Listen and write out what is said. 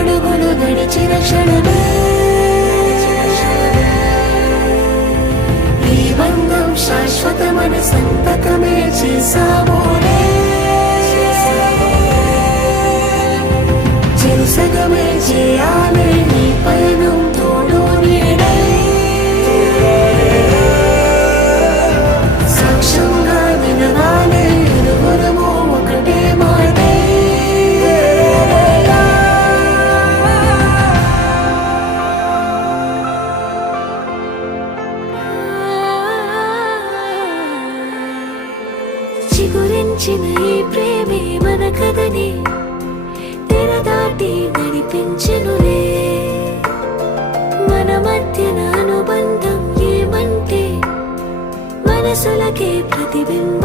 అడుగులు నడిచిన క్షణమే ఈ బంధం శాశ్వతమన సంతకమే చేసామోనే చెరుసగమే చేయాలే నీ పయనం తోడు నీడై సాక్ష్యంగా వినవాలే ఇరువురము ఒకటే మాటే చిగురించిన ఈ ప్రేమే మన కథని తెర దాటి నడిపించెనులే మన మధ్యన అనుబంధం ఏమంటే మనసులకే ప్రతిబింబం